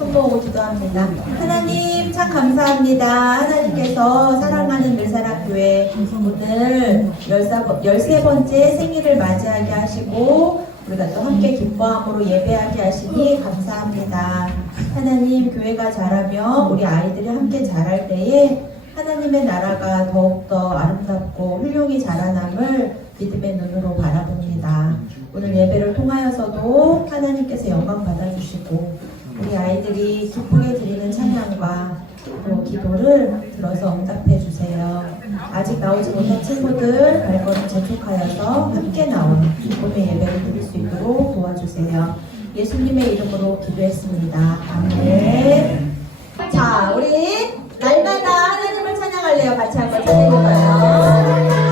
손 모으고 기도합니다. 하나님 참 감사합니다. 하나님께서 사랑하는 늘사랑교회 오늘 13번째 생일을 맞이하게 하시고 우리가 또 함께 기뻐함으로 예배하게 하시니 감사합니다. 하나님 교회가 자라며 우리 아이들이 함께 자랄 때에 하나님의 나라가 더욱더 아름답고 훌륭히 자라남을 믿음의 눈으로 바라봅니다. 오늘 예배를 통하여서도 하나님께서 영광 받아주시고 우리 아이들이 기쁘게 드리는 찬양과 또 기도를 들어서 응답해 주세요. 아직 나오지 못한 친구들 발걸음 재촉하여서 함께 나온 기쁨의 예배를 드릴 수 있도록 도와주세요. 예수님의 이름으로 기도했습니다. 아멘. 자, 우리 날마다 하나님을 찬양할래요. 같이 한번 찬양해봐요.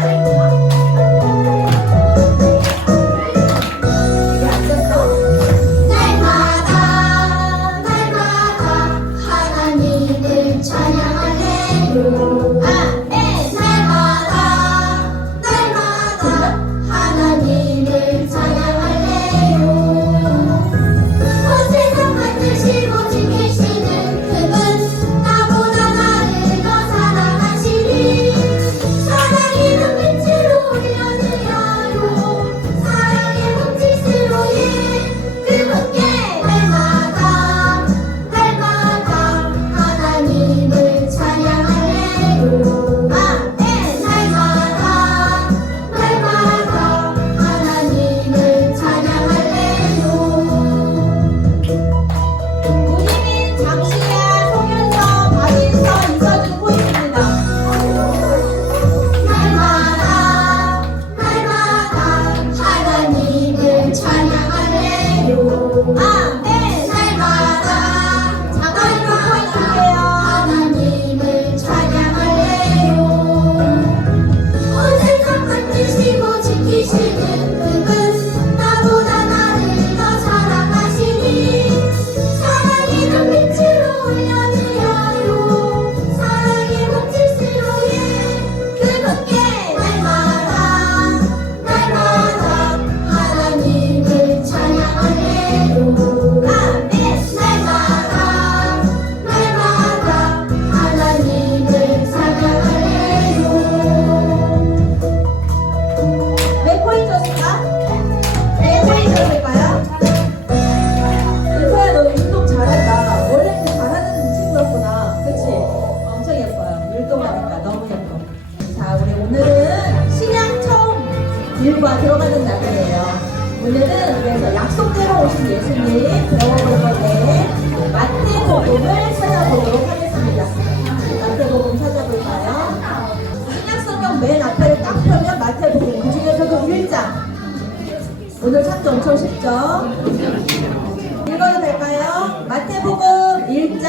일과 들어가는 날이에요. 오늘은 그래서 약속대로 오신 예수님 배워볼 건데 마태복음을 찾아보도록 하겠습니다. 마태복음 찾아볼까요? 신약성경 맨 앞에를 딱 펴면 마태복음, 그 중에서도 1장. 오늘 찾기 엄청 쉽죠? 읽어도 될까요? 마태복음 1장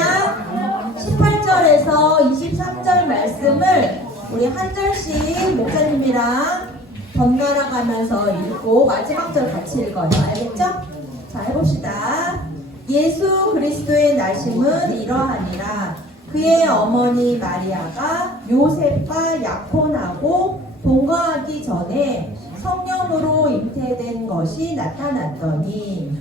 18절에서 23절 말씀을 우리 한 절씩 목사님이랑 번갈아 가면서 읽고 마지막 절 같이 읽어요. 알겠죠? 자, 해봅시다. 예수 그리스도의 나심은 이러하니라. 그의 어머니 마리아가 요셉과 약혼하고 동거하기 전에 성령으로 잉태된 것이 나타났더니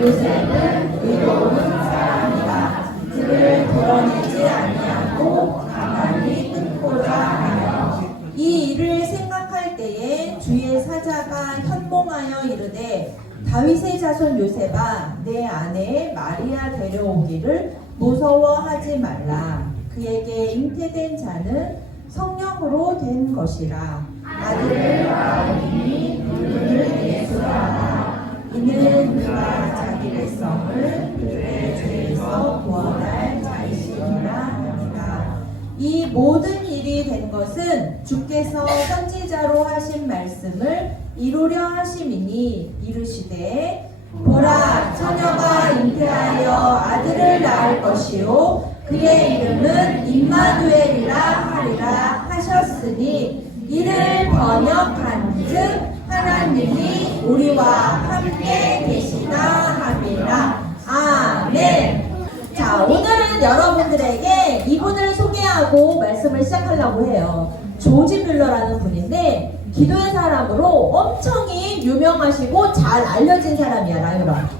요셉은 의로운 사람이라 그를 드러내지 아니하고 가만히 끊고자 하여 이 일을 생각할 때에 주의 사자가 현몽하여 이르되 다윗의 자손 요셉아 내 아내 마리아 데려오기를 무서워하지 말라. 그에게 잉태된 자는 성령으로 된 것이라. 아들을 낳으니 그를 예수하라. 이는 그가 자기 백성을 그들의 죄에서 구원할 자이시니라 하니라. 이 모든 일이 된 것은 주께서 선지자로 하신 말씀을 이루려 하심이니 이르시되 보라 처녀가 잉태하여 아들을 낳을 것이요 그의 이름은 임마누엘이라 하리라 하셨으니 이를 번역한즉 하나님이 우리와 함께 계시다 함이라. 아멘. 자, 오늘은 여러분들에게 이분을 소개하고 말씀을 시작하려고 해요. 조지 뮬러라는 분인데 기도의 사람으로 엄청히 유명하시고 잘 알려진 사람이야. 라유라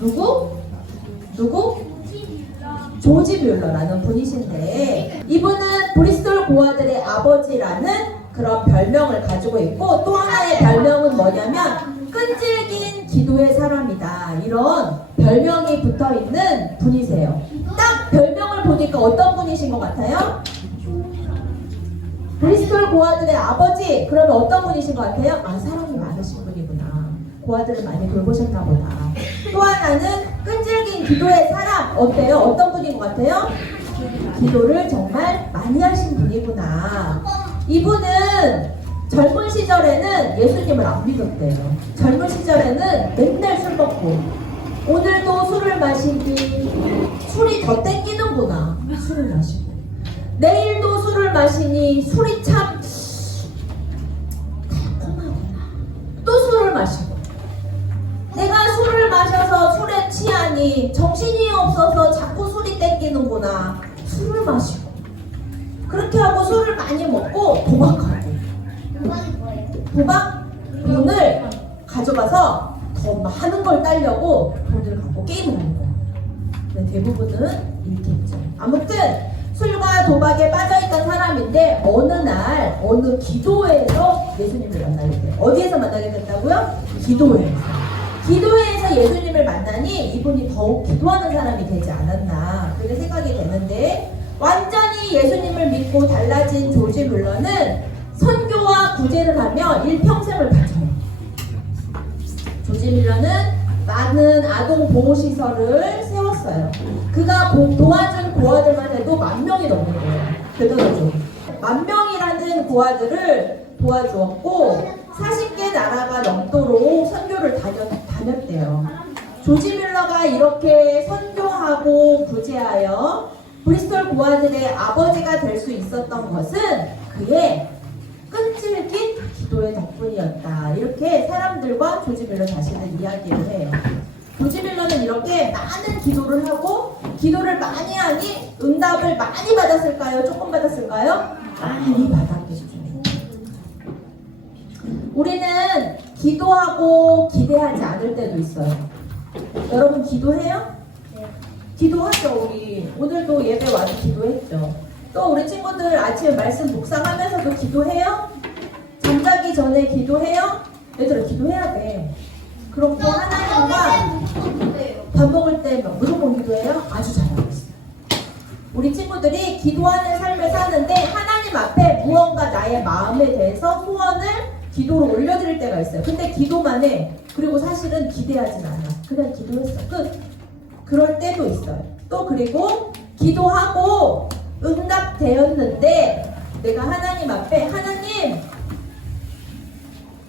누구? 누구? 조지 뮬러라는 분이신데 이분은 브리스톨 고아들의 아버지라는 그런 별명을 가지고 있고 또 하나의 별명은 뭐냐면 끈질긴 기도의 사람이다. 이런 별명이 붙어있는 분이세요. 딱 별명을 보니까 어떤 분이신 것 같아요? 브리스톨 고아들의 아버지. 그러면 어떤 분이신 것 같아요? 아, 사랑이 많으신 분이구나. 고아들을 많이 돌보셨나 보다. 또 하나는 끈질긴 기도의 사람. 어때요? 어떤 분인 것 같아요? 기도를 정말 많이 하신 분이구나. 이분은 젊은 시절에는 예수님을 안 믿었대요. 젊은 시절에는 맨날 술 먹고 오늘도 술을 마시니 술이 더 땡기는구나. 술을 마시고 내일도 술을 마시니 술이 참 달콤하구나. 또 술을 마시고 내가 술을 마셔서 술에 취하니 정신이 없어서 자꾸 술이 땡기는구나. 술을 마시고 그렇게 하고 술을 많이 먹고 도박하고 도박? 돈을 가져가서 더 많은 걸 따려고 돈을 갖고 게임을 하는 거야. 근데 대부분은 잃겠죠. 아무튼 술과 도박에 빠져있던 사람인데 어느 날 어느 기도회에서 예수님을 만나게 돼요. 어디에서 만나게 됐다고요? 기도회에서. 기도회에서 예수님을 만나니 이분이 더욱 기도하는 사람이 되지 않았나 그렇게 생각이 되는데 완전히 예수님을 믿고 달라진 조지 뮬러는 선교와 구제를 하며 일평생을 바쳐요. 조지 뮬러는 많은 아동 보호시설을 세웠어요. 그가 도와준 고아들만 해도 10,000명이 넘는 거예요. 대단하죠. 10,000명이라는 고아들을 도와주었고 40개 나라가 넘도록 선교를 다녔대요. 조지 뮬러가 이렇게 선교하고 구제하여 브리스톨 고아들의 아버지가 될 수 있었던 것은 그의 끈질긴 기도의 덕분이었다. 이렇게 사람들과 조지 뮬러 자신을 이야기를 해요. 조지 뮬러는 이렇게 많은 기도를 하고 기도를 많이 하니 응답을 많이 받았을까요? 조금 받았을까요? 많이 받았겠죠. 우리는 기도하고 기대하지 않을 때도 있어요. 여러분 기도해요? 기도하죠. 우리 오늘도 예배 와서 기도했죠. 또 우리 친구들 아침에 말씀 묵상하면서도 기도해요? 잠자기 전에 기도해요? 얘들아 기도해야 돼. 그럼 또 하나님과 밥 먹을 때 무조건 기도해요? 아주 잘하고 있어요. 우리 친구들이 기도하는 삶을 사는데 하나님 앞에 무언가 나의 마음에 대해서 소원을 기도로 올려드릴 때가 있어요. 근데 기도만 해. 그리고 사실은 기대하진 않아. 그냥 기도했어. 끝. 그럴 때도 있어요. 또 그리고 기도하고 응답되었는데 내가 하나님 앞에 하나님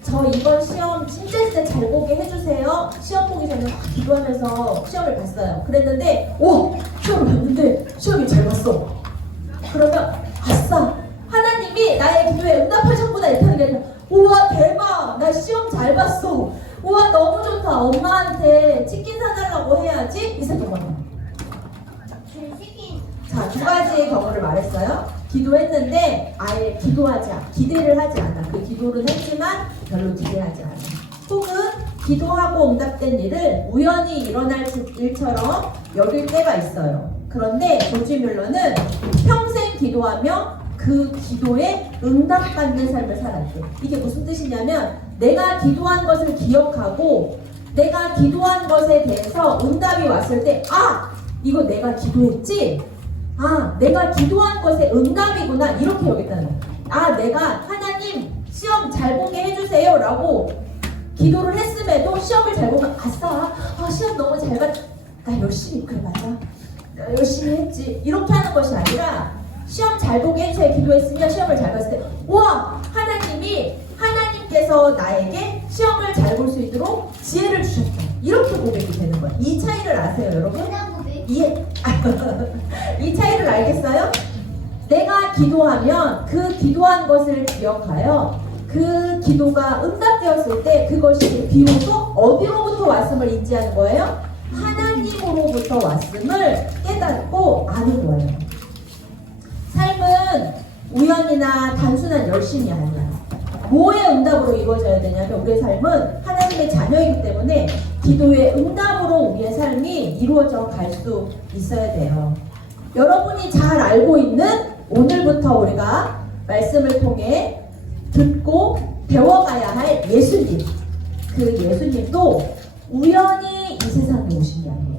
저 이번 시험 진짜 잘 보게 해주세요. 시험 보기 전에 막 기도하면서 시험을 봤어요. 그랬는데 시험을 봤는데 시험이 잘 봤어. 그러면 아싸 하나님이 나의 기도에 응답하셨구나 이렇게 하는 게 아니라 우와 대박 나 시험 잘 봤어. 우와 너무 좋다. 엄마한테 치킨 사달라고 해야지. 이 생각만. 자, 2가지의 경우를 말했어요. 기도했는데 아예 기대를 하지 않아. 그 기도를 했지만 별로 기대하지 않아. 혹은 기도하고 응답된 일을 우연히 일어날 일처럼 여길 때가 있어요. 그런데 조지 뮬러는 평생 기도하며 그 기도에 응답받는 삶을 살았대. 이게 무슨 뜻이냐면 내가 기도한 것을 기억하고 내가 기도한 것에 대해서 응답이 왔을 때 이거 내가 기도했지? 내가 기도한 것에 응답이구나 이렇게 여겼다는 거야. 내가 하나님 시험 잘 보게 해주세요 라고 기도를 했음에도 시험을 잘 보면 아싸 시험 너무 잘 봤다. 나 열심히 그래 맞아. 나 열심히 했지. 이렇게 하는 것이 아니라 시험 잘 보게 해주세요 기도했으면 시험을 잘 봤을 때 우와 하나님께서 나에게 시험을 잘 볼 수 있도록 지혜를 주셨다. 이렇게 고백이 되는 거야. 이 차이를 아세요 여러분? 이 차이를 알겠어요? 내가 기도하면 그 기도한 것을 기억하여 그 기도가 응답되었을 때 그것이 비로소 어디로부터 왔음을 인지하는 거예요? 하나님으로부터 왔음을 깨닫고 아는 거예요. 삶은 우연이나 단순한 열심이 아니야. 뭐의 응답으로 이루어져야 되냐면 우리의 삶은 하나님의 자녀이기 때문에 기도의 응답으로 우리의 삶이 이루어져 갈 수 있어야 돼요. 여러분이 잘 알고 있는 오늘부터 우리가 말씀을 통해 듣고 배워가야 할 예수님. 그 예수님도 우연히 이 세상에 오신 게 아니에요.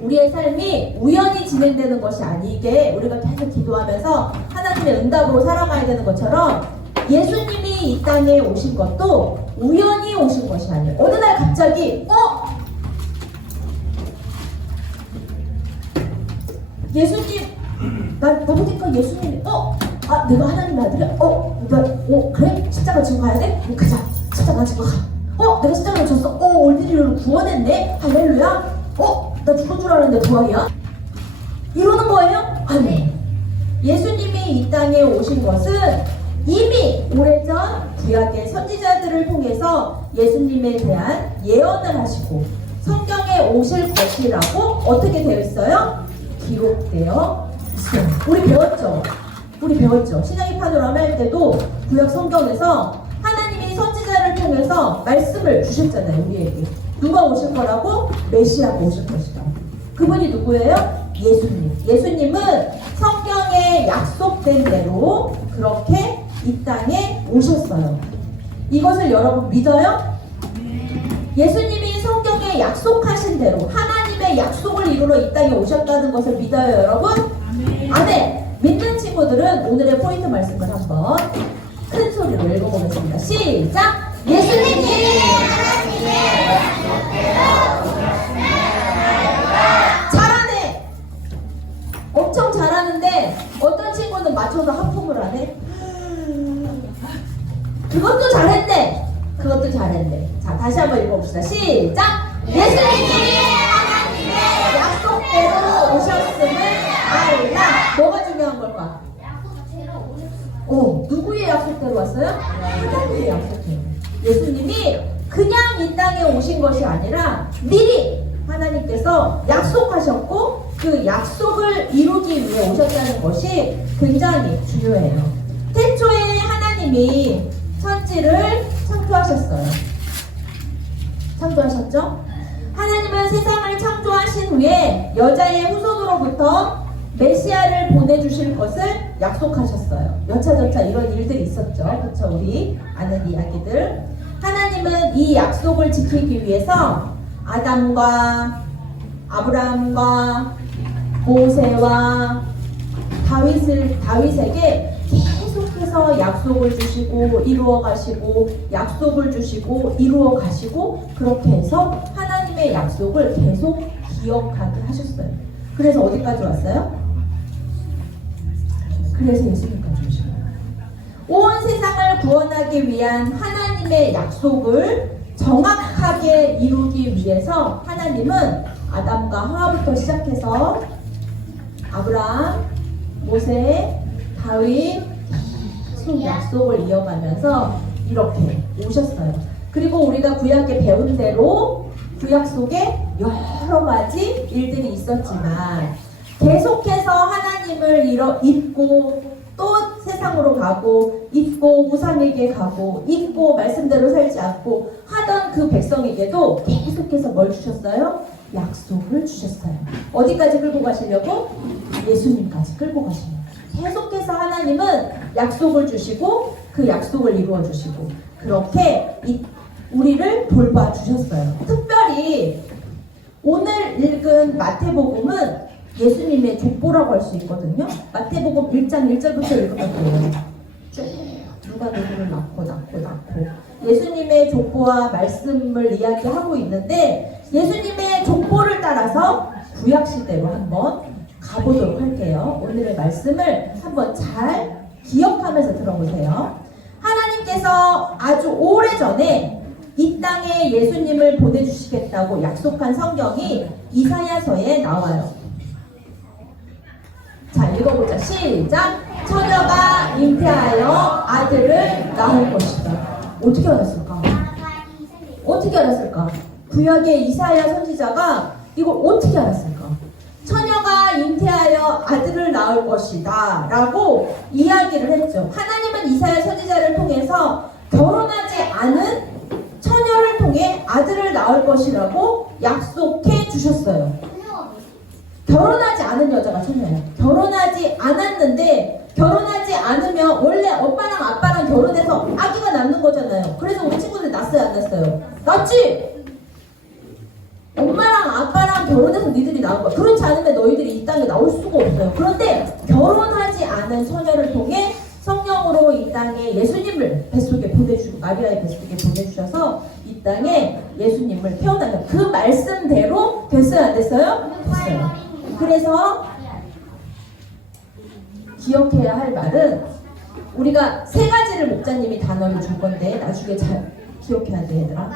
우리의 삶이 우연히 진행되는 것이 아니게 우리가 계속 기도하면서 하나님의 응답으로 살아가야 되는 것처럼 예수님이 이 땅에 오신 것도 우연히 오신 것이 아니에요. 어느 날 갑자기 예수님 나 보니까 예수님이 내가 하나님의 아들이야. 그래? 십자가 지고 가야 돼? 가자. 십자가 지고 가. 내가 십자가를 졌어. 올드리를 구원했네. 할렐루야. 나 죽은 줄 알았는데 부활이야? 이러는 거예요? 아니. 예수님이 이 땅에 오신 것은 이미 오래전 구약의 선지자들을 통해서 예수님에 대한 예언을 하시고 성경에 오실 것이라고 어떻게 되어 있어요? 기록되어 있어요. 우리 배웠죠. 신약의 파노라마 할 때도 구약 성경에서 하나님이 선지자를 통해서 말씀을 주셨잖아요. 우리에게. 누가 오실 거라고? 메시아가 오실 것이다. 그분이 누구예요? 예수님. 예수님은 성경에 약속된 대로 그렇게 이 땅에 오셨어요. 이것을 여러분 믿어요? 예수님이 성경에 약속하신 대로 하나님의 약속을 이루러 이 땅에 오셨다는 것을 믿어요, 여러분? 아멘. 믿는 친구들은 오늘의 포인트 말씀을 한번 큰 소리로 읽어보겠습니다. 시작! 예수님이 잘하네! 엄청 잘하는데 어떤 친구는 맞춰서 하품을 하네? 그것도 잘했네! 그것도 잘했네. 자, 다시 한번 읽어봅시다. 시작! 예수님이 하나님의 약속대로 오셨음을 알라. 뭐가 중요한 걸까? 누구의 약속대로 왔어요? 하나님의 약속대로. 예수님이 그냥 이 땅에 오신 것이 아니라 미리 하나님께서 약속하셨고 그 약속을 이루기 위해 오셨다는 것이 굉장히 중요해요. 태초에 하나님이 천지를 창조하셨어요. 창조하셨죠? 하나님은 세상을 창조하신 후에 여자의 후손으로부터 메시아를 보내주실 것을 약속하셨어요. 여차저차 이런 일들이 있었죠. 그렇죠? 우리 아는 이야기들. 하나님은 이 약속을 지키기 위해서 아담과 아브라함과 모세와 다윗에게 계속해서 약속을 주시고 이루어 가시고 약속을 주시고 이루어 가시고 그렇게 해서 하나님의 약속을 계속 기억하게 하셨어요. 그래서 어디까지 왔어요? 그래서 예수님까지 오신 거예요. 온 세상을 구원하기 위한 하나님의 약속을 정확하게 이루기 위해서 하나님은 아담과 하와부터 시작해서 아브라함, 모세, 다윗 계속 약속을 이어가면서 이렇게 오셨어요. 그리고 우리가 구약에 배운 대로 구약 속에 여러 가지 일들이 있었지만 계속해서 하나님을 잊고 또 세상으로 가고 잊고 우상에게 가고 잊고 말씀대로 살지 않고 하던 그 백성에게도 계속해서 뭘 주셨어요? 약속을 주셨어요. 어디까지 끌고 가시려고? 예수님까지 끌고 가시려고. 계속해서 하나님은 약속을 주시고 그 약속을 이루어 주시고 그렇게 우리를 돌봐주셨어요. 특별히 오늘 읽은 마태복음은 예수님의 족보라고 할 수 있거든요. 마태복음 1장 1절부터 읽어볼게요. 누가 누구를 낳고 예수님의 족보와 말씀을 이야기하고 있는데 예수님의 족보를 따라서 구약시대로 한번 가보도록 할게요. 오늘의 말씀을 한번 잘 기억하면서 들어보세요. 하나님께서 아주 오래전에 이 땅에 예수님을 보내주시겠다고 약속한 성경이 이사야서에 나와요. 자, 읽어보자. 시작! 처녀가 잉태하여 아들을 낳을 것이다. 어떻게 알았을까? 어떻게 알았을까? 구약의 이사야 선지자가 이걸 어떻게 알았을까? 처녀가 잉태하여 아들을 낳을 것이다 라고 이야기를 했죠. 하나님은 이사야 선지자를 통해서 결혼하지 않은 처녀 처녀를 통해 아들을 낳을 것이라고 약속해 주셨어요. 결혼하지 않은 여자가 처녀예요. 결혼하지 않았는데, 결혼하지 않으면 원래 엄마랑 아빠랑 결혼해서 아기가 낳는 거잖아요. 그래서 우리 친구들 낳았어요, 안 낳았어요? 낳지? 엄마랑 아빠랑 결혼해서 니들이 낳은 거야. 그렇지 않으면 너희들이 이 땅에 나올 수가 없어요. 그런데 결혼하지 않은 처녀를 통해 성령으로 이 땅에 예수님을 뱃속에 보내주고, 마리아의 뱃속에 보내주셔서 이 땅에 예수님을 태어나는 그 말씀대로 됐어요, 안 됐어요? 됐어요. 그래서 기억해야 할 말은, 우리가 세 가지를 목자님이 단어를 줄 건데 나중에 잘 기억해야 돼, 얘들아.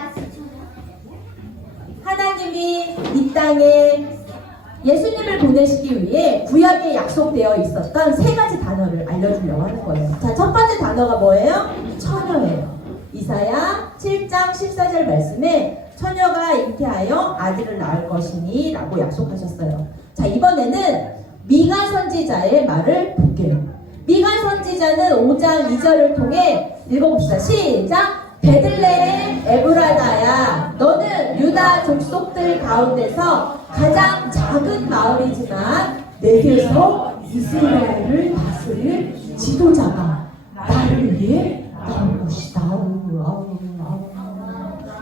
하나님이 이 땅에 예수님을 보내시기 위해 구약에 약속되어 있었던 세 가지 단어를 알려주려고 하는 거예요. 자, 첫 번째 단어가 뭐예요? 처녀예요. 이사야 7장 14절 말씀에 처녀가 잉태하여 아들을 낳을 것이니 라고 약속하셨어요. 자, 이번에는 미가 선지자의 말을 볼게요. 미가 선지자는 5장 2절을 통해 읽어봅시다. 시작! 베들레헴 에브라다야, 너는 유다 족속들 가운데서 가장 작은 마을이지만 내게서 이스라엘을 다스릴 지도자가 나를 위해 나올 것이다.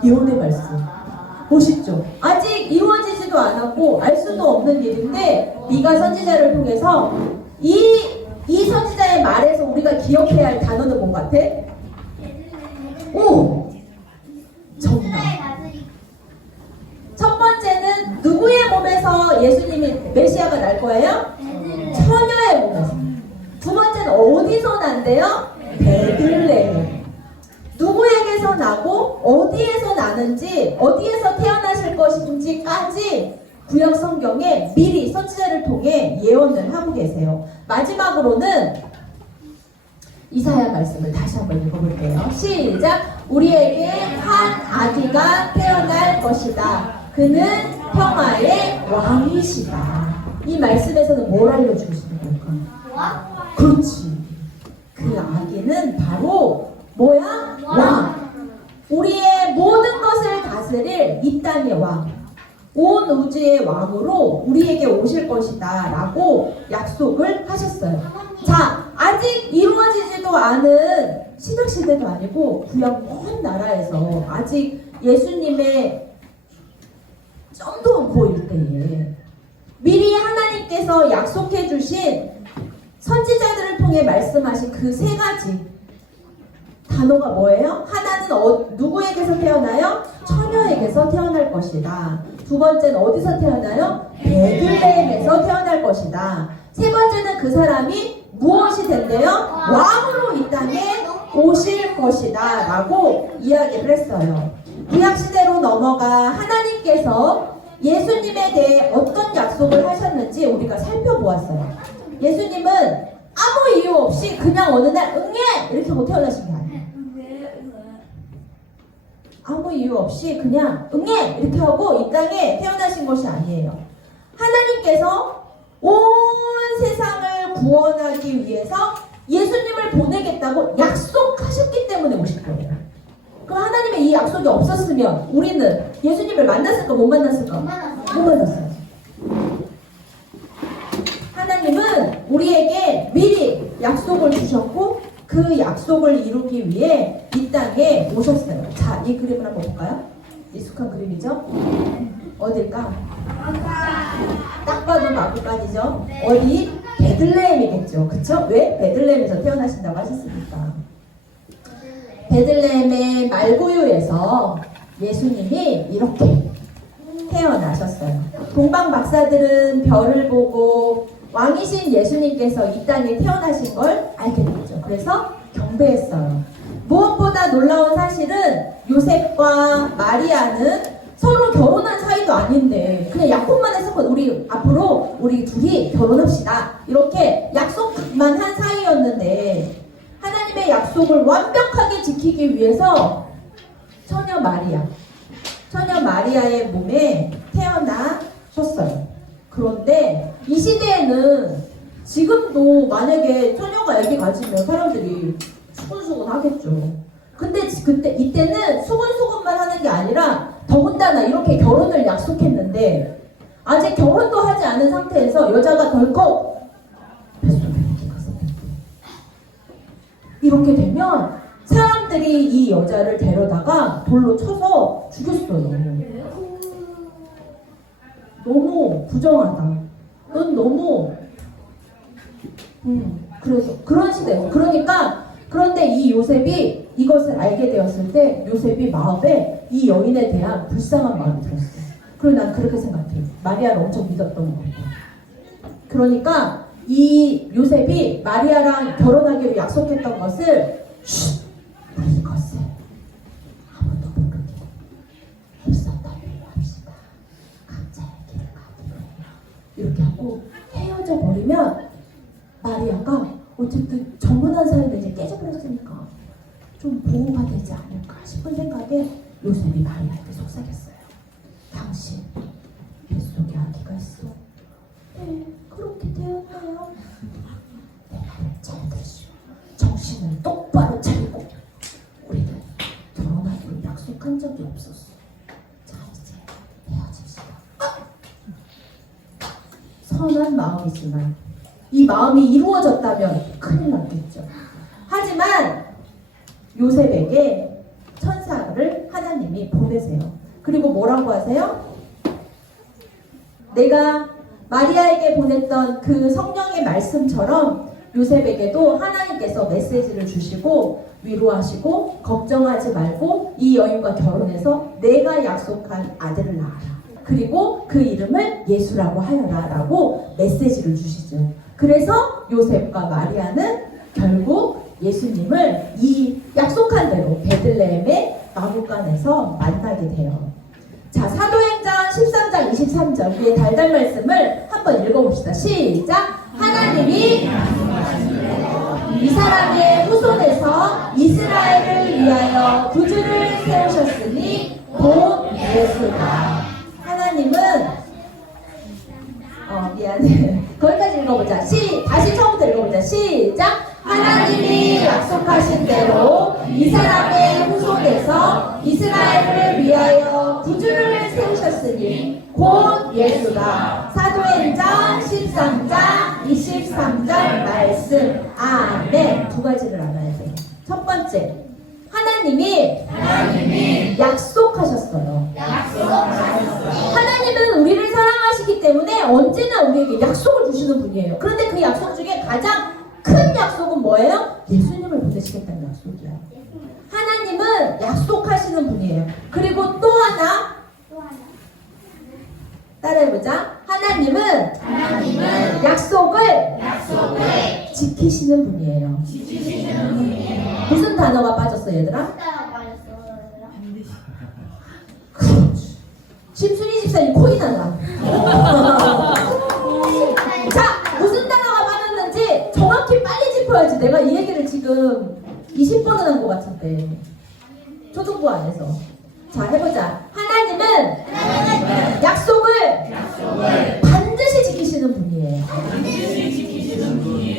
예언의 말씀 멋있죠? 아직 이루어지지도 않았고 알 수도 없는 일인데 미가 선지자를 통해서 이 선지자의 말에서 우리가 기억해야 할 단어는 뭔 같아? 오! 정답. 첫 번째는 누구의 몸에서 예수님이 메시아가 날 거예요? 처녀의 몸에서. 두 번째는 어디서 난대요? 베들레헴. 누구에게서 나고 어디에서 나는지, 어디에서 태어나실 것인지까지 구약 성경에 미리 선지자를 통해 예언을 하고 계세요. 마지막으로는 이사야 말씀을 다시 한번 읽어볼게요. 시작! 우리에게 한 아기가 태어날 것이다. 그는 평화의 왕이시다. 이 말씀에서는 뭘 알려주고 싶은 걸까? 그렇지. 그 아기는 바로 뭐야? 왕. 우리의 모든 것을 다스릴 이 땅의 왕. 온 우주의 왕으로 우리에게 오실 것이다 라고 약속을 하셨어요. 자, 아직 이루어지지도 않은 신약시대도 아니고 구약 먼 나라에서 아직 예수님의 점도 안 보일 때에 미리 하나님께서 약속해 주신 선지자들을 통해 말씀하신 그 세 가지 단어가 뭐예요? 하나는 누구에게서 태어나요? 처녀에게서 태어날 것이다. 두 번째는 어디서 태어나요? 베들레헴에서 태어날 것이다. 세 번째는 그 사람이 무엇이 된대요? 왕으로 이 땅에 오실 것이다 라고 이야기를 했어요. 구약시대로 넘어가 하나님께서 예수님에 대해 어떤 약속을 하셨는지 우리가 살펴보았어요. 예수님은 아무 이유 없이 그냥 어느 날 응애! 이렇게 하고 태어나신 게 아니에요. 아무 이유 없이 그냥 응애! 이렇게 하고 이 땅에 태어나신 것이 아니에요. 하나님께서 온 세상을 구원하기 위해서 예수님을 보내겠다고 약속하셨기 때문에 오실 거예요. 그럼 하나님의 이 약속이 없었으면 우리는 예수님을 만났을까 못 만났을까? 못 만났어요. 하나님은 우리에게 미리 약속을 주셨고 그 약속을 이루기 위해 이 땅에 오셨어요. 자, 이 그림을 한번 볼까요? 익숙한 그림이죠? 어딜까? 딱 봐도 마구간이죠? 어디? 베들레헴이겠죠. 그쵸? 왜? 베들레헴에서 태어나신다고 하셨으니까. 베들레헴의 말구유에서 예수님이 이렇게 태어나셨어요. 동방 박사들은 별을 보고 왕이신 예수님께서 이 땅에 태어나신 걸 알게 됐죠. 그래서 경배했어요. 무엇보다 놀라운 사실은 요셉과 마리아는 서로 결혼한 사이도 아닌데 그냥 약속만 했었거든. 우리 앞으로 우리 둘이 결혼합시다. 이렇게 약속만 한 사이였는데 하나님의 약속을 완벽하게 지키기 위해서 처녀 마리아의 몸에 태어나셨어요. 그런데 이 시대에는 지금도 만약에 처녀가 아기 가지면 사람들이 수근수근 하겠죠. 근데 이때는 수근수근만 하는 게 게 아니라 더군다나 이렇게 결혼을 약속했는데 아직 결혼도 하지 않은 상태에서 여자가 덜컥 뱃속에 아기가 생겼대. 이렇게 되면 사람들이 이 여자를 데려다가 돌로 쳐서 죽였어요. 너무 부정하다. 넌 너무 그래서 그런 시대예요. 그러니까 그런데 이 요셉이 이것을 알게 되었을 때 요셉이 마음에 이 여인에 대한 불쌍한 마음이 들었어요. 그리고 난 그렇게 생각해요. 마리아를 엄청 믿었던 것 같아요. 그러니까 이 요셉이 마리아랑 결혼하기로 약속했던 것을 우리 이것을 아무도 모르게 없었다고 합시다. 각자의 길을 가기로 해요. 이렇게 하고 헤어져 버리면 마리아가 어쨌든 정혼한 사이가 이제 깨져버렸으니까 좀 보호가 되지 않을까 싶은 생각에 요셉이 마리아에게 속삭였어요. 당신 뱃속에 아기가 있어. 네, 그렇게 되었나요? 내 말을 잘 들으시오. 정신을 똑바로 차리고 우리는 결혼하기로 약속한 적이 없었어. 자, 이제 헤어집시다. 선한 마음이지만 이 마음이 이루어졌다면 큰일 났겠죠. 하지만 요셉에게 천사를 하나님이 보내세요. 그리고 뭐라고 하세요? 내가 마리아에게 보냈던 그 성령의 말씀처럼 요셉에게도 하나님께서 메시지를 주시고 위로하시고 걱정하지 말고 이 여인과 결혼해서 내가 약속한 아들을 낳아라. 그리고 그 이름을 예수라고 하여라 라고 메시지를 주시죠. 그래서 요셉과 마리아는 결국 예수님을 이 약속한 대로 베들레헴의 마구간에서 만나게 돼요. 자, 사도행전 13장 23절 위에 달달 말씀을 한번 읽어봅시다. 시작! 하나님이 이 사람의 후손에서 이스라엘을 위하여 구주를 세우셨으니 곧 예수다. 하나님은 미안해. 거기까지 읽어보자. 다시 처음부터 읽어보자. 시작! 하나님이 약속하신 대로 이 사람의 후손에서 이스라엘을 위하여 구주를 세우셨으니 곧 예수다. 사도행전 13장 23절 말씀. 아멘. 두 가지를 알아야 돼요. 첫 번째, 하나님이 약속하셨어요. 하나님은 우리를 사랑하시기 때문에 언제나 우리에게 약속을 주시는 분이에요. 그런데 그 약속 중에 가장 큰 약속은 뭐예요? 예수님을 보내시겠다는 약속이야. 하나님은 약속하시는 분이에요. 그리고 또 하나 따라해보자. 하나님은 약속을 지키시는 분이에요. 무슨 단어가 빠졌어, 얘들아? 심순이 집사님 코이 나나. 자, 무슨 단어가 빠졌는지 정확히 빨리 짚어야지. 내가 이 얘기를 지금 20번은 한 것 같은데 초등부 안에서. 자, 해보자. 하나님은 약속을 반드시 지키시는 분이에요.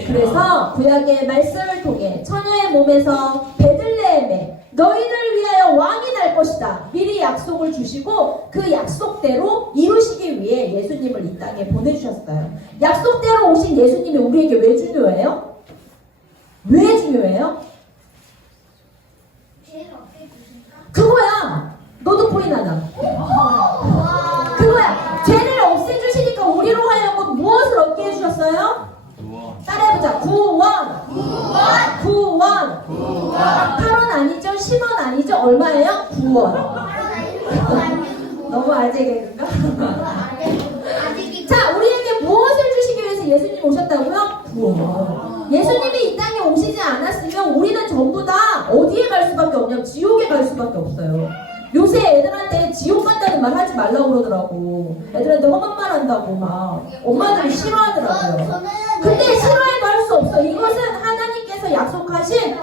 그래서 구약의 말씀을 통해 처녀의 몸에서 베들레헴에 너희를 위하여 왕이 날 것이다. 미리 약속을 주시고 그 약속대로 이루시기 위해 예수님을 이 땅에 보내주셨어요. 약속대로 오신 예수님이 우리에게 왜 중요해요? 왜 중요해요? 그거야. 너도 코인 하나. 그거야. 죄를 없애주시니까 우리로 하여금 무엇을 얻게 해주셨어요? 따라해보자. 구원. 8원 아니죠? 10원 아니죠? 얼마예요? 9원. 너무 아재 개그인가? 자, 우리에게 무엇을 주시기 위해서 예수님이 오셨다고요? 구원. 예수님이 이 땅에 오시지 않았으면 우리는 전부 다 어디에 갈 수밖에 없냐면 지옥에 갈 수밖에 없어요. 요새 애들한테 지옥 간다는 말 하지 말라고 그러더라고. 애들한테 험한 말 한다고 막 엄마들이 싫어하더라고요. 근데 싫어해도 할 수 없어. 이것은 하나님께서 약속하신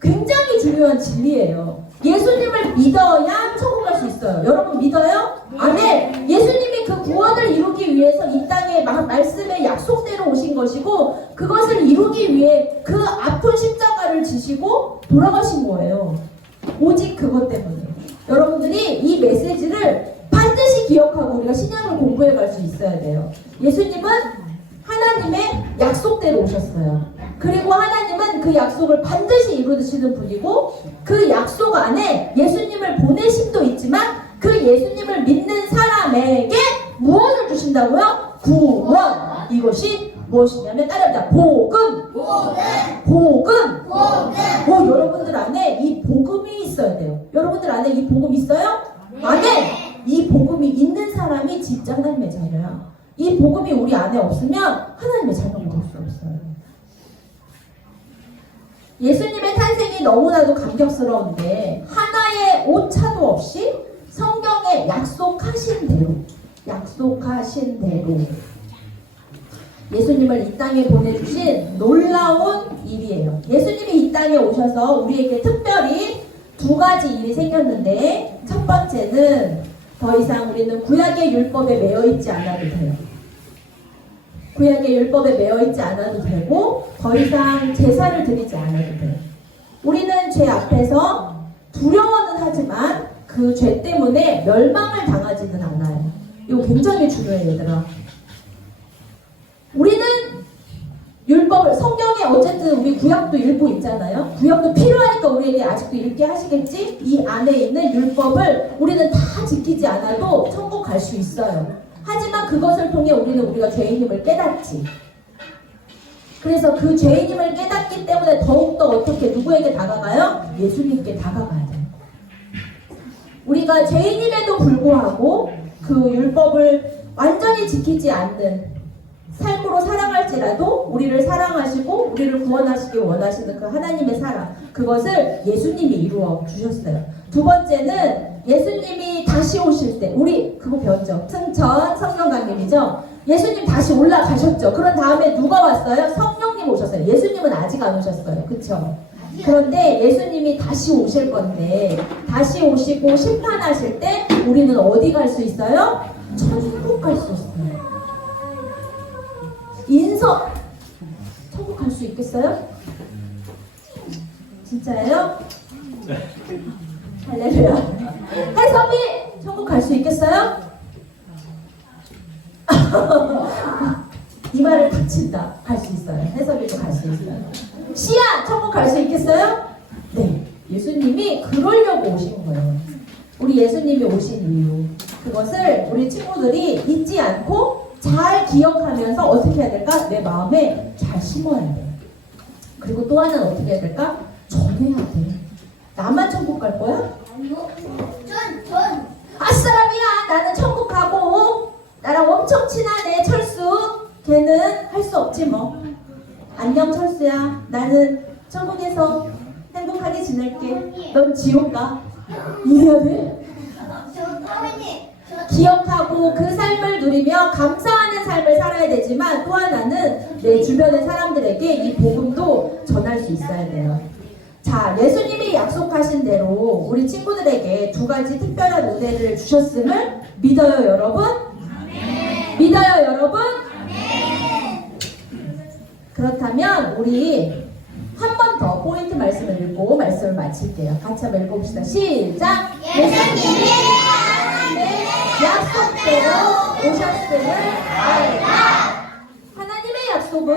굉장히 중요한 진리예요. 예수님을 믿어야 천국 갈 수 있어요. 여러분 믿어요? 아멘. 예수님이 그 구원을 이루기 위해서 이 땅에 말씀의 약속대로 오신 것이고 그것을 이루기 위해 그 아픈 십자가를 지시고 돌아가신 거예요. 오직 그것 때문에. 여러분들이 이 메시지를 반드시 기억하고 우리가 신약을 공부해 갈 수 있어야 돼요. 예수님은 하나님의 약속대로 오셨어요. 그리고 하나님은 그 약속을 반드시 이루시는 분이고, 그 약속 안에 예수님을 보내심도 있지만 그 예수님을 믿는 사람에게 무엇을 주신다고요? 구원. 이것이 무엇이냐면 따라합니다. 복음. 복음. 여러분들 안에 이 복음이 있어야 돼요. 여러분들 안에 이 복음 있어요? 안에 이 복음이 있는 사람이 진짜 하나님의 자녀야. 이 복음이 우리 안에 없으면 하나님의 자녀가 될 수 없어요. 예수님의 탄생이 너무나도 감격스러운데 하나의 오차도 없이 성경에 약속하신 대로 예수님을 이 땅에 보내주신 놀라운 일이에요. 예수님이 이 땅에 오셔서 우리에게 특별히 두 가지 일이 생겼는데, 첫 번째는 더 이상 우리는 구약의 율법에 매여 있지 않아도 돼요. 구약의 율법에 매여 있지 않아도 되고, 더 이상 제사를 드리지 않아도 돼요. 우리는 죄 앞에서 두려워는 하지만 그 죄 때문에 멸망을 당하지는 않아요. 이거 굉장히 중요해요, 얘들아. 우리는 율법을, 성경에 어쨌든 우리 구약도 일부 있잖아요. 구약도 필요하니까 우리에게 아직도 읽게 하시겠지? 이 안에 있는 율법을 우리는 다 지키지 않아도 천국 갈 수 있어요. 하지만 그것을 통해 우리가 죄인임을 깨닫지. 그래서 그 죄인임을 깨닫기 때문에 더욱더 어떻게 누구에게 다가가요? 예수님께 다가가야 돼요. 우리가 죄인임에도 불구하고 그 율법을 완전히 지키지 않는 삶으로 살아갈지라도 우리를 사랑하시고 우리를 구원하시기 원하시는 그 하나님의 사랑, 그것을 예수님이 이루어 주셨어요. 두 번째는 예수님이 다시 오실 때, 우리 그거 배웠죠? 승천 성령 강림이죠? 예수님 다시 올라가셨죠? 그런 다음에 누가 왔어요? 성령님 오셨어요. 예수님은 아직 안 오셨어요. 그쵸? 그런데 예수님이 다시 오실 건데, 다시 오시고 심판하실 때 우리는 어디 갈 수 있어요? 천국 갈 수 있어요. 천국 갈 수 있겠어요? 진짜예요? 할렐루야. 해섭이 천국 갈 수 있겠어요? 이 말을 닥친다. 갈 수 있어요. 해섭이도 갈 수 있어요. 시야 천국 갈 수 있겠어요? 네. 예수님이 그러려고 오신 거예요. 우리 예수님이 오신 이유, 그것을 우리 친구들이 잊지 않고 잘 기억하면서 어떻게 해야 될까? 내 마음에 잘 심어야 돼. 그리고 또 하나는 어떻게 해야 될까? 전해야 돼. 나만 천국 갈 거야? 아싸람이야, 나는 천국 가고 나랑 엄청 친하네 철수, 걔는 할 수 없지 뭐. 안녕 철수야, 나는 천국에서 행복하게 지낼게, 넌 지옥 가. 이래야 돼. 기억하고 그 삶을 누리며 감사하는 삶을 살아야 되지만, 또 하나는 내 주변의 사람들에게 이 복음도 전할 수 있어야 돼요. 자, 예수님이 약속하신 대로 우리 친구들에게 두 가지 특별한 은혜를 주셨음을 믿어요, 여러분? 아멘. 믿어요, 여러분? 아멘. 그렇다면 우리 한 번 더 포인트 말씀을 읽고 말씀을 마칠게요. 같이 한번 읽어봅시다. 시작! 예수님이 하나님의 약속대로 오셨음을 알라. 하나님의 약속은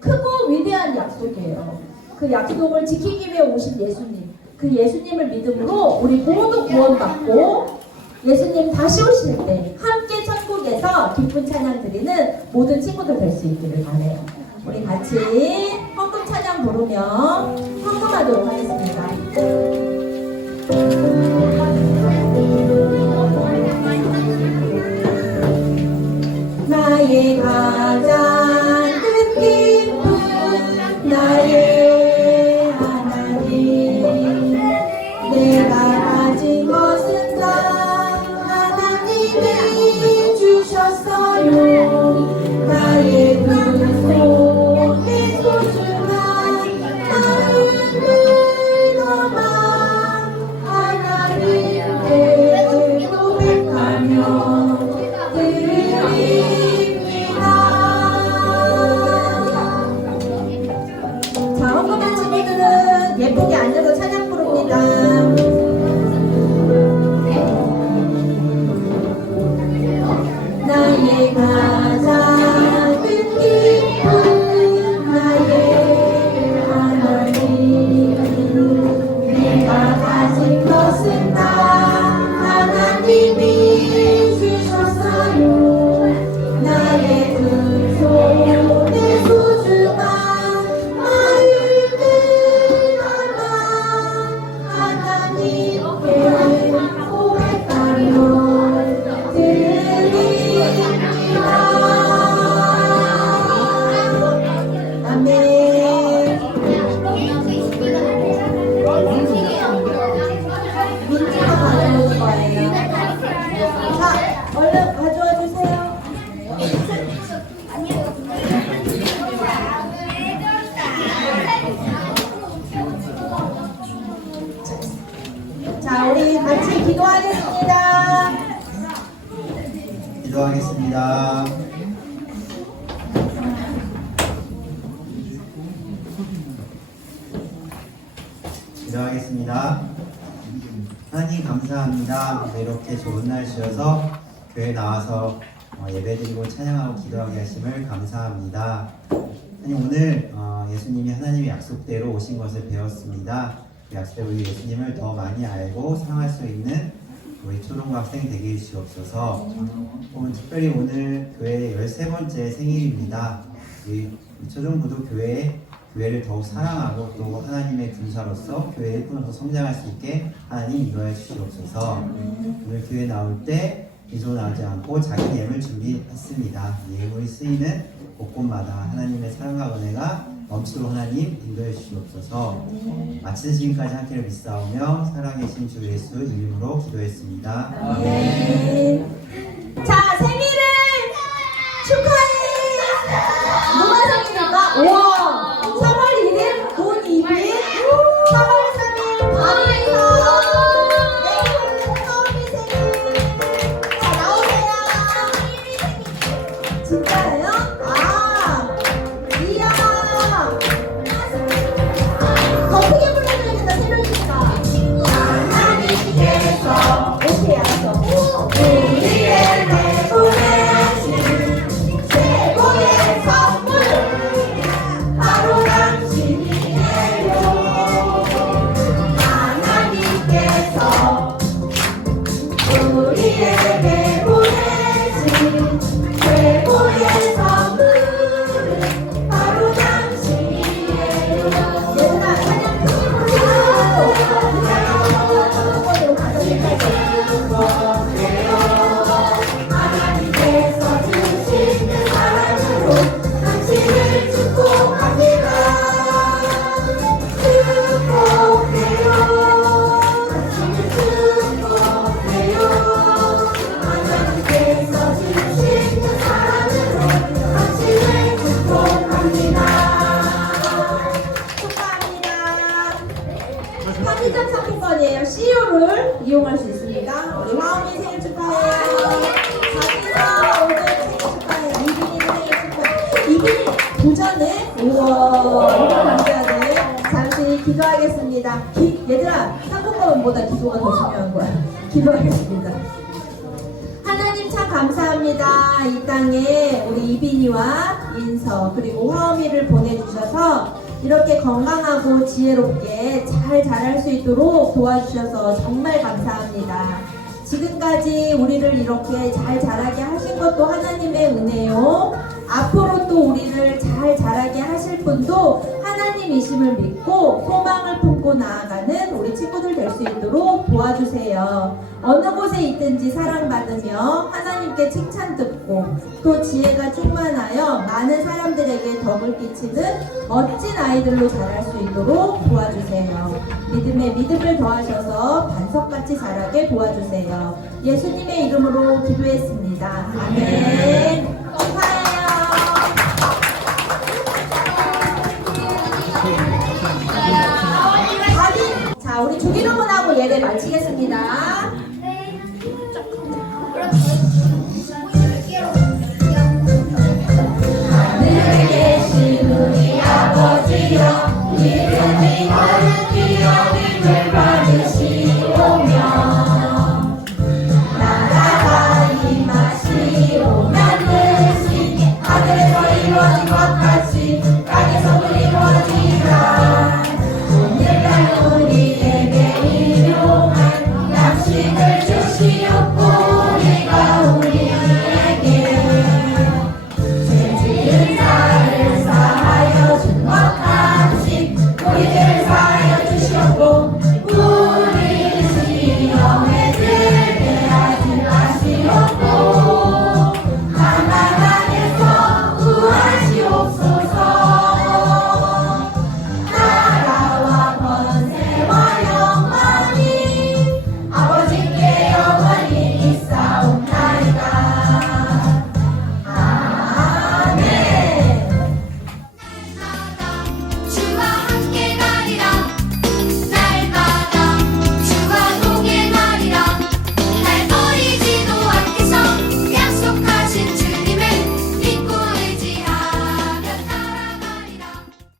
크고 위대한 약속이에요. 그 약속을 지키기 위해 오신 예수님, 그 예수님을 믿음으로 우리 모두 구원받고 예수님 다시 오실 때 함께 천국에서 기쁜 찬양 드리는 모든 친구들 될 수 있기를 바라요. 우리 같이 헌금 찬양 부르며 헌금하도록 하겠습니다. 나의 가장 큰 기쁨, 나의 하나님, 내가 가진 것은 다 하나님이 주셨어요. 나의 두 손에 소중한 나의 물건만 하나님께 고백하며 드립니다. 자, 기도합니다. 기도하겠습니다. 하나님 감사합니다. 이렇게 좋은 날 주셔서 교회 나와서 예배드리고 찬양하고 기도하게 하심을 감사합니다. 하나님 오늘 예수님이 하나님의 약속대로 오신 것을 배웠습니다. 그 약속대로 우리 예수님을 더 많이 알고 사랑할 수 있는 우리 초등부 학생 되게 해주시옵소서. 특별히 오늘 교회의 13번째 생일입니다. 우리 초등부도 교회를 더욱 사랑하고 또 하나님의 군사로서 교회의 일꾼으로서 성장할 수 있게 하나님 인도해 주시옵소서. 오늘 교회 나올 때 빈손 나오지 않고 작은 예물 준비했습니다. 예물이 쓰이는 곳곳마다 하나님의 사랑과 은혜가 넘치도록 하나님 인도해 주시옵소서. 마치는 시간까지 함께를 믿사오며 살아계신 주 예수 이름으로 기도했습니다. 네. 자, 생일을 축하해! 누가 생일일까? 우와! 3월 1일 본이빈, 3월 3일 밤이서 내일 처음이 생일. 자, 나오세요. 진짜예요? 아, 이야. 더 크게 불러줘야겠다, 새로니까. 하나님께서 오케이, 알았어. 우리에게 보내신 최고의 선물 바로 당신이에요. 하나님께서 우리에게 보내신 최고의 선물은 바로 당신이에요. 얘들아, 찬양 크게 하나님께서 주시는 사랑으로 당신을 축복합니다. 축복해요. 당신을 축복해요. 하나님께서 주시는 사랑으로 당신을 축복합니다. 축하합니다. 편의점 상품권이에요. CU를 이용할 수 있습니다. 우리 화음이 생일 축하해요. 자기가 오늘 생일 축하해요. 이빈이 생일 축하해요. 이빈이 도전해? 우와, 이거 감사하네. 잠시 기도하겠습니다. 얘들아, 상품권보다 기도가 더 중요한 거야. 기도하겠습니다. 하나님 참 감사합니다. 이 땅에 우리 이빈이와 인서 그리고 화음이를 보내주셔서 이렇게 건강하고 지혜롭게 잘 자랄 수 있도록 도와주셔서 정말 감사합니다. 지금까지 우리를 이렇게 잘 자라게 하신 것도 하나님의 은혜요. 앞으로 또 우리를 잘 자라게 하실 분도 하나님이심을 믿고 소망을 품고 나아가는 우리 친구들 될 수 있도록 도와주세요. 어느 곳에 있든지 사랑받으며 하나님께 칭찬 듣고 또 지혜가 충만하여 많은 사람들에게 덕을 끼치는 멋진 아이들로 자랄 수 있도록 도와주세요. 믿음에 믿음을 더하셔서 반석같이 자라게 도와주세요. 예수님의 이름으로 기도했습니다. 아멘. 축하해요. 자, 우리 주기도문하고 예배 마치겠습니다. 하늘에 계신 우리 아버지여, 이름이 거룩히 여김을 받으시오며 나라가 임하시오며 뜻이 하늘에서 이루어진 것